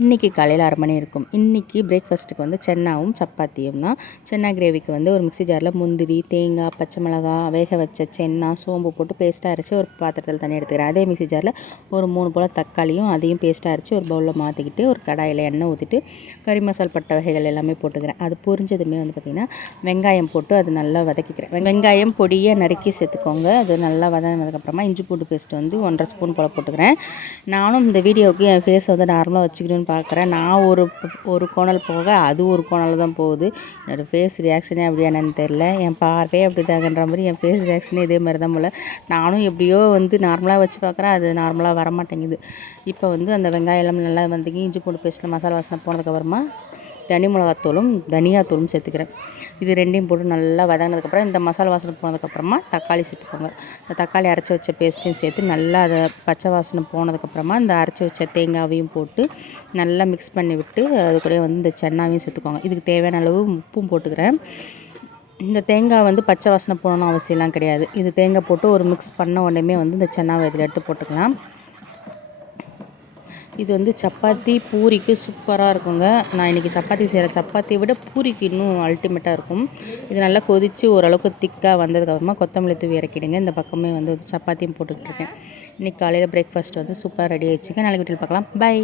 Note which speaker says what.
Speaker 1: இன்றைக்கி காலையில் அரை மணி இருக்கும். இன்றைக்கி பிரேக்ஃபாஸ்ட்டுக்கு வந்து சென்னாவும் சப்பாத்தியும் தான். சென்னா கிரேவிக்கு வந்து ஒரு மிக்ஸி ஜாரில் முந்திரி தேங்காய் பச்சை மிளகா வேக வச்ச சென்னா சோம்பு போட்டு பேஸ்ட்டாக அரைச்சி ஒரு பாத்திரத்தில் தண்ணி எடுத்துக்கிறேன். அதே மிக்ஸி ஜாரில் ஒரு மூணு போல் தக்காளியும் அதையும் பேஸ்ட்டாக அரைச்சி ஒரு பவுலில் மாற்றிக்கிட்டு ஒரு கடாயில் எண்ணெய் ஊற்றிட்டு கறி மசால் பட்டை வகைகள் எல்லாமே போட்டுக்கிறேன். அது பொரிஞ்சதுமே வந்து பார்த்திங்கன்னா வெங்காயம் போட்டு அது நல்லா வதக்கிக்கிறேன். வெங்காயம் பொடியை நறுக்கி சேர்த்துக்கோங்க. அது நல்லா வதங்கினதுக்கப்புறமா இஞ்சி பூண்டு பேஸ்ட் வந்து ஒன்றரை ஸ்பூன் போல் போட்டுக்கிறேன். நானும் இந்த வீடியோவுக்கு என் ஃபேஸ் வந்து நார்மலாக வச்சுக்கணும்னு பார்க்குறேன். நான் ஒரு ஒரு கோணல் போக அது ஒரு கோணல் தான் போகுது. என்னோடய ஃபேஸ் ரியாக்ஷனே அப்படியானு தெரில என் பார்வையே அப்படி தாங்கன்ற மாதிரி என் ஃபேஸ் ரியாக்ஷனே இதே மாதிரி தான் போல். நானும் எப்படியோ வந்து நார்மலாக வச்சு பார்க்குறேன். அது நார்மலாக வர மாட்டேங்குது இப்போ வந்து அந்த வெங்காயம் எல்லாம் நல்லா வந்து இஞ்சி பூண்டு பேஸ்ட்டில் மசாலா வாசனை போனதுக்கப்புறமா தனி மிளகாத்தூளும் தனியாத்தூளும் சேர்த்துக்கிறேன். இது ரெண்டையும் போட்டு நல்லா வதங்கினதுக்கப்புறம் இந்த மசாலா வாசனை போனதுக்கப்புறமா தக்காளி சேர்த்துக்கோங்க. இந்த தக்காளி அரைச்சி வச்ச பேஸ்ட்டையும் சேர்த்து நல்லா அதை பச்சை வாசனை போனதுக்கப்புறமா இந்த அரைச்சி வச்ச தேங்காவையும் போட்டு நல்லா மிக்ஸ் பண்ணி விட்டு அதுக்குள்ளே வந்து இந்த சென்னாவையும் சேர்த்துக்கோங்க. இதுக்கு தேவையான அளவு உப்பும் போட்டுக்கிறேன். இந்த தேங்காய் வந்து பச்சை வாசனை போகணுன்னு அவசியம்லாம் கிடையாது. இது தேங்காய் போட்டு ஒரு மிக்ஸ் பண்ண உடனே வந்து இந்த சென்னாவை இதில் எடுத்து போட்டுக்கலாம். இது வந்து சப்பாத்தி பூரிக்கு சூப்பராக இருக்குங்க. நான் இன்றைக்கி சப்பாத்தி செய்கிற சப்பாத்தியை விட பூரிக்கு இன்னும் அல்டிமேட்டாக இருக்கும். இது நல்லா கொதித்து ஓரளவுக்கு திக்காக வந்ததுக்கப்புறமா கொத்தமல்லி தூவி இறக்கிடுங்க. இந்த பக்கமே வந்து சப்பாத்தியும் போட்டுக்கிட்டு இருக்கேன். இன்றைக்கி காலையில் பிரேக்ஃபாஸ்ட் வந்து சூப்பராக ரெடி ஆயிடுச்சுங்க. நாளைக்கு வீட்டில் பார்க்கலாம். பை